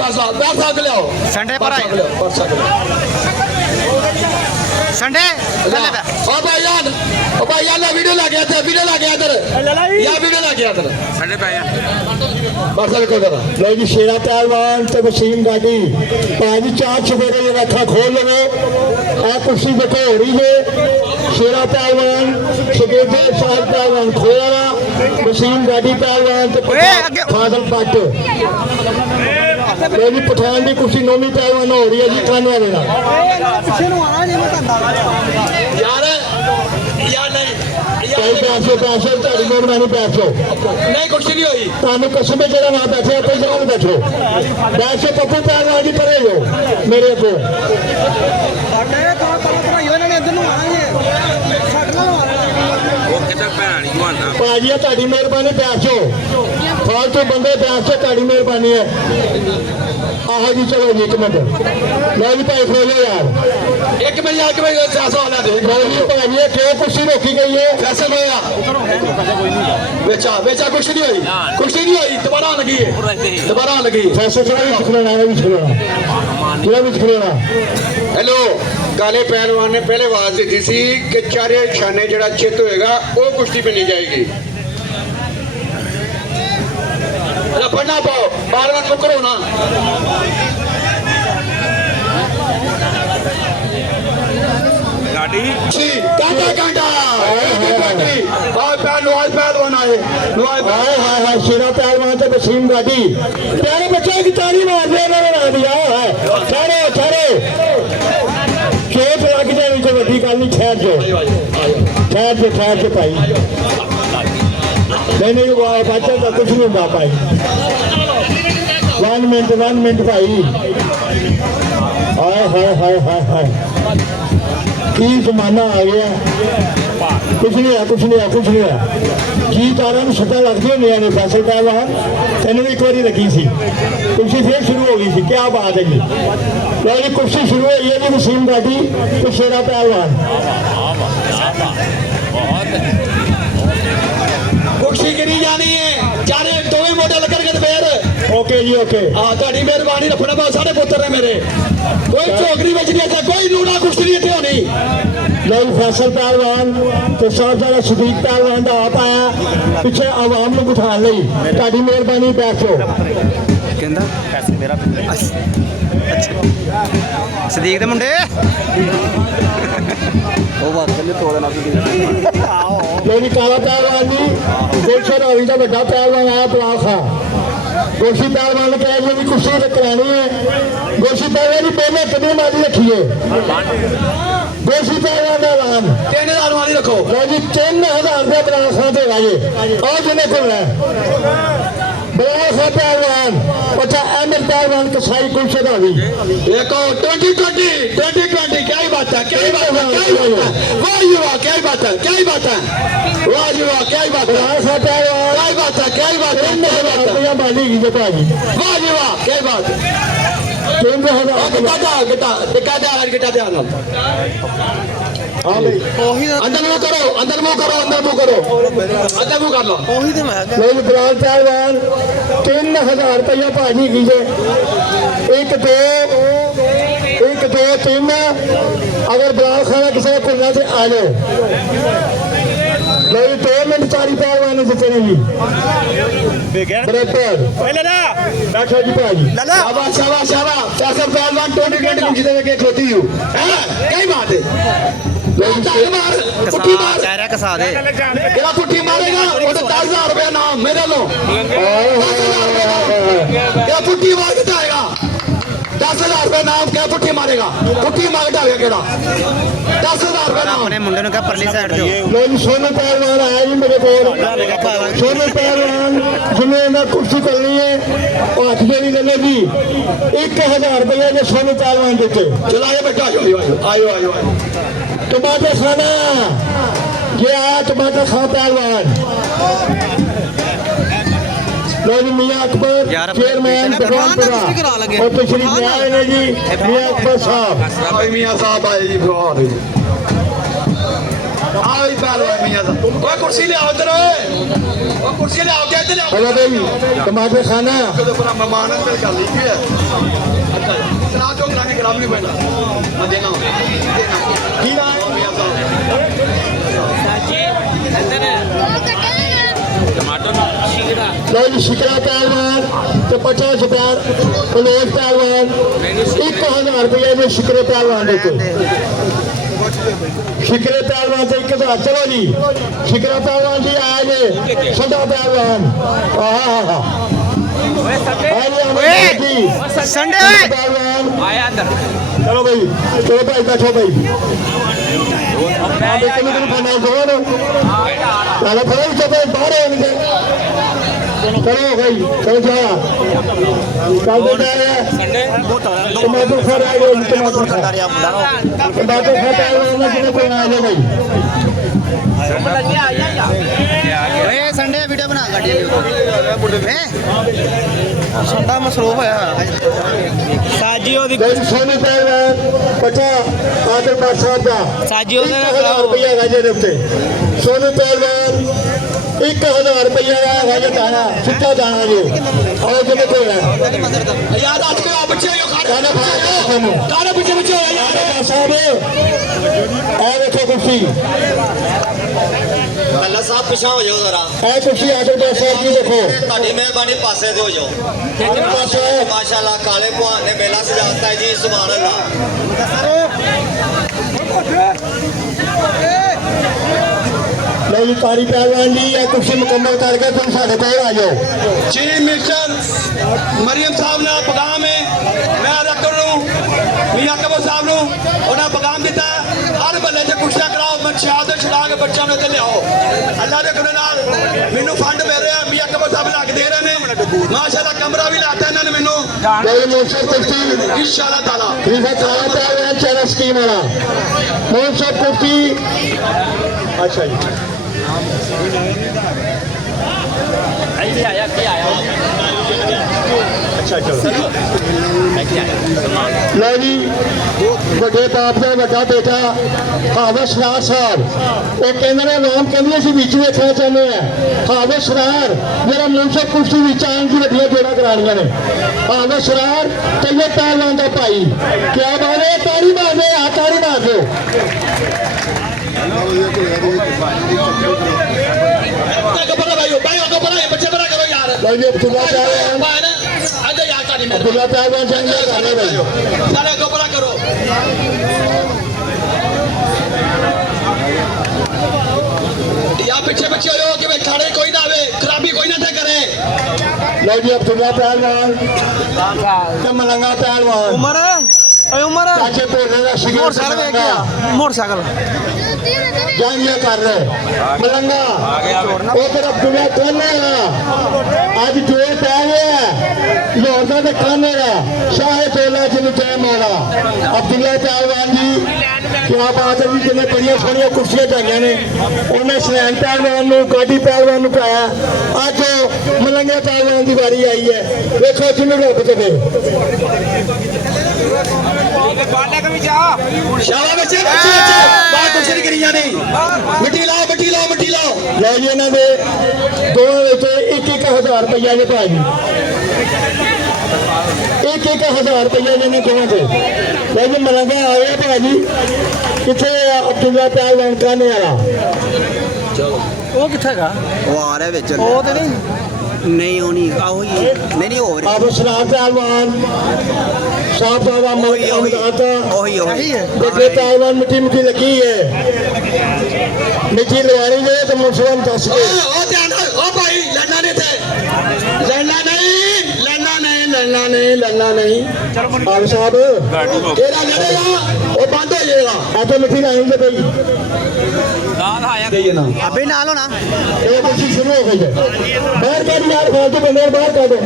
पैसा पैसा के लियाओ संडे पर आए संडे ओ भाईजान वीडियो ला गया इधर वीडियो ला गया इधर या वीडियो ला गया इधर संडे पे आया बस को इधर लो जी शेरा पहलवान ते वसीम गाड़ी भाजी चार सवेरे ये रखा खोल लो आ कुर्सी देखो हो रही है शेरा पहलवान सुबेदे साहब पहलवान खोया वसीम गाड़ी पहलवान ते फादल पट लो जी पठान की कुर्सी नौवीं पहलवान हो रही है जी खाने वाले यार यार नहीं पैसे पैसे तेरी मेहरबानी पैसो नहीं कुछ नहीं हुई तुम कसम जरा ना बैठे अपने जगह बैठो पैसे पप्पू पहलवान जी परे हो मेरे को भाजी ताड़ी मेहरबानी पैसो फालतू बंदे पैसो ताड़ी मेहरबानी है आहो जी चलो जी एक मिनट लो जी भाई खोलो यार एक मिनट पैसा वाला दे भाजी क्यों कुर्सी रोकी गई है पैसे होया बेचा बेचा कुछ नहीं हुई दोबारा लगी है दोबारा लगी पैसे थोड़ा भी खिलाना है भी खिलाना थोड़ा भी खिलाना हेलो काले पहलवान ने पहले आवाज दी थी कि चारे छाने जरा चित होएगा वो कुश्ती पे नहीं जाएगी पढ़ना पाओ बार बार मुकरो ना गाड़ी कांटा कांटा पहलवान आए हाय हाय हाय शेरा पहलवान तो वसीम गाड़ी प्यारे बच्चों की ताली मार बना दिया है ठहरो ठहरो चोट लग जाए तो वड्डी गल नहीं ठहर जो भाई नहीं बच्चा तो कुछ नहीं होगा भाई 1 मिनट भाई हाय हाय हाय हाय हाय की जमाना आ गया कुछ नहीं है जी तारा सट्टा लगती होंगे ने फैसल पहलवान तेन भी एक बार लगी सी कुर्सी फिर शुरू हो गई थी क्या बात है जी लो जी कुर्सी शुरू हुई है जी वसीम गाड़ी तो शेरा पहलवान कुर्सी गिरी जानी है चारे दो ही मॉडल करके फिर ओके जी ओके हाँ ताड़ी मेहरबानी रखना पाओ सारे पुत्र है मेरे कोई चौकरी बच नहीं है कोई नूना कुर्सी नहीं इतने होनी लो फैसल पहलवान तो साहब सदीक पहलवान का आप आया पिछले आवाम को बिठा ली ताड़ी मेहरबानी बैठो सदीक दे मुंडे लो जी काला पहलवान जी गुलशन हवी का बड़ा पहलवान आया पलाखा गोशी पहलवान ने कहा जी कुर्सी करानी है गोशी पहलवान जी पहले कदम मारी रखिए गोशी पहलवान का ऐलान 3000 वाली रखो लो जी 3000 रुपया पलाखा देगा जी और जिन्हें को है पहलवान अच्छा अहमद पहलवान कसाई गुलशन हवी देखो 2020 क्या ही बात है वाह जी वाह क्या ही बात है वाह जी वाह क्या ही बात है माली की भाजी वाह जी वाह क्या ही बात है अंदर मुंह करो बिलाल पहलवान 3000 रुपया भाजी की एक दो तीन अगर बिलाल खाना किसी को खुलना तो आ जाओ लो 2 मिनट 4 पहलवान जितने जी बराबर बैठो जी भाजी शाबाश पहलवान 2020 जीते के खोती हूँ क्या बात है पुट्ठी मार कसा दे पुट्ठी मारेगा 10,000 रुपया नाम मेरे लो क्या पुट्ठी मार के जाएगा 10,000 रुपया नाम क्या पुट्ठी मारेगा पुट्ठी मार के जाएगा केड़ा 10,000 रुपया नाम अपने मुंडे नु का परली साइड जो लो जी सोनू पहलवान आया जी मेरे को सोनू पहलवान जिन्हें कुर्सी करनी है और हाथ देनी देने जी 1000 रुपया जो सोनू पहलवान देते चलो आइए बेटा आयो टमाटर खाना ये आया टमाटर खा पहलवान मियां अकबर चेयरमैन भगवानपुरा और तशरीफ आए ने जी मियां अकबर साहब मियां साहब आए जी आओ ही पहलवान मियां दा ओए कुर्सी ले आओ इधर ओए कुर्सी ले आओ के इधर आओ हेलो भाई टमाटर खाना कदों पूरा मेहमान अंदर कर ली है अच्छा चला जो कराने खराब नहीं पैना मैं देना की नाम है? मियां साहब लो जी शिकरा पहलवान तो 50 रुपया फलोज पहलवान 1000 रुपया में शिकरे पहलवान देखो शिकरे पहलवान से 1000 चलो जी शिकरा पहलवान जी आज सदा पहलवान संडे ओए पहलवान आया अंदर चलो भाई चलो भाई बैठो भाई पहले फलोज तो बाहर है करो भाई चलो जा कल तो जा रहा है टमाटर खा रहा है टमाटर खा रहा है कोई आ जाए भाई ओए संडे वीडियो बना गाड़ी हैं संडा मसरूफ होया साजियो दी भाई सोने पहलवान 50 आदर बादशाह का साजियो ने 1000 रुपया गाजे रखते सोने पहलवान 1000 रुपया है जो दाना चिट्टा दाना जो और जो कोई है याद आज के बच्चे यो दाना खाना तारे बच्चे बच्चे यार साहब और देखो कुर्सी ਅੱਲਾ ਸਾਹਿਬ ਪਿਛਾ ਹੋ ਜਾਓ ਜ਼ਰਾ ਇਹ ਕੁਰਸੀ ਆਦਰ ਬਾਦਸ਼ਾਹ ਜੀ ਦੇਖੋ ਤੁਹਾਡੀ ਮਿਹਰਬਾਨੀ ਪਾਸੇ ਤੇ ਹੋ ਜਾਓ ਮਾਸ਼ਾਅੱਲਾ ਕਾਲੇ ਭਗਵਾਨ ਨੇ ਮੇਲਾ ਸਜਾਤਾ ਹੈ ਜੀ ਸੁਭਾਨ ਅੱਲਾ ਲਓ ਜੀ ਤਾਰੀ ਪਹਿਲਵਾਨ ਜੀ ਇਹ ਕੁਰਸੀ ਮੁਕੰਮਲ ਕਰਕੇ ਤੁਸੀਂ ਸਾਡੇ ਕੋਲ ਆ ਜਾਓ चीफ मिनिस्टर मरियम साहब ने पैगाम है मैं रकर मियां कबर साहब ने उन्हें पैगाम दिता हर बल्ले से कुर्सियां कराओ मनशियात छुड़ा के बच्चों ने लियाओ अल्लाह के गुणे नाल मैनू फंड मिल रहा मियां कबर साहब ला के दे रहे हैं माशाल्लाह कमरा भी लाता इन्होंने मैनू ਲਓ ਮੋਸਰ ਕੁਰਸੀ इंशाअल्लाह ताला ਠੀਕ ਹੈ ਤਾਰਾ ਪਹਿਲਵਾਨ ਚੈਨਲ ਸਕੀਮ ਵਾਲਾ ਮੋਸਰ ਕੁਰਸੀ ਅੱਛਾ ਜੀ ਅੱਛਾ ਚਲੋ ਲਓ ਜੀ ਵੱਡੇ ਬਾਪ ਦਾ ਵੱਡਾ ਬੇਟਾ ਹਾਵਰ ਸਰਾਰ ਸਾਹਿਬ ਉਹ ਕਹਿੰਦੇ ਨੇ ਨਾਮ ਕਹਿੰਦੇ ਅਸੀਂ ਵਿੱਚ ਵੇਖਣਾ ਚਾਹੁੰਦੇ ਆ ਹਾਵਰ ਸਰਾਰ ਜਿਹੜਾ ਮੁਨਸਬ ਕੁਸ਼ਤੀ ਵਿੱਚ ਆਉਣ ਦੀ ਵੱਡੀਆਂ ਜੋੜਾਂ ਕਰਾਉਣੀਆਂ ਨੇ ਹਾਵਰ ਸਰਾਰ ਤੈਨੂੰ ਪਹਿਲਵਾਨ ਦਾ ਭਾਈ ਕਿਆ ਬਾਤ ਹੈ ਤਾੜੀ ਮਾਰਦੇ ਆ ਤਾੜੀ ਮਾਰ ਦਿਓ कबर भाई कबर बच्चे बड़ा करो यार ਲਓ ਜੀ ਅਬਦੁੱਲਾ ਪਹਿਲਵਾਨ अरे यार ताड़ी में अब्दुल्ला पहलवान जंग कर रहे भाई सारे कबरा करो या पीछे बच्चे हो कि भाई खड़े कोई ना आवे खराबी कोई ना थे करे लो जी अब्दुल्ला पहलवान ते मलंगा पहलवान उमर ओए उमर चाचे भोले का शिकार मोटरसाइकिल वेख गया मोटरसाइकिल जंग ये कर रहे मलंगा उधर अब्दुल्ला कहने आज जो पै गया लाहौर का कहने का शाहे चोला जिन्हें टाइम आना अब्दुल्ला पहलवान जी क्या बात है जी जिन्हें बड़िया सोनिया कुर्सियां चाहिए ने उन्हें सलैन पहलवान गाड़ी पहलवान पाया अज मलंगे पहलवान की बारी आई है देखो जिन्हें रोक सके शाबाश बच्चे बच्चे बच्चे बाहर कुछ नहीं करी जानी मिट्टी लाओ मिट्टी लाओ मिट्टी लाओ लो जी इन्हों के दोनों 1-1000 रुपया ने भाई 1-1000 रुपया ने दोनों से लो जी मलंगा आ गया भाजी कितने अब्दुल्ला पहलवान कहने वाला ਉਹ ਕਿੱਥੇ ਹੈਗਾ ਉਹ ਆ ਰਿਹਾ ਵਿੱਚ ਉਹ ਤੇ ਨਹੀਂ ਹੋਣੀ ਆਹੋ ਹੀ ਨਹੀਂ ਹੋ ਰਿਹਾ अब शराब पहलवान साहब बाबा आता ਉਹੀ बड़े पहलवान मिट्टी मिट्टी लगी है मिट्टी लगवानी है तो मुसलमान दस के ओ ध्यान ओ भाई लड़ना नहीं थे लड़ना नहीं लड़ना नहीं लड़ना नहीं लड़ना नहीं आप साहब तेरा लड़ेगा वो बंद हो जाएगा आप मिट्टी लाएंगे भाई ਅਬੇ ਨਾਲ ਹੋਣਾ ये कुछ शुरू हो गई है बाहर का यार फालतू बंदे बाहर का दो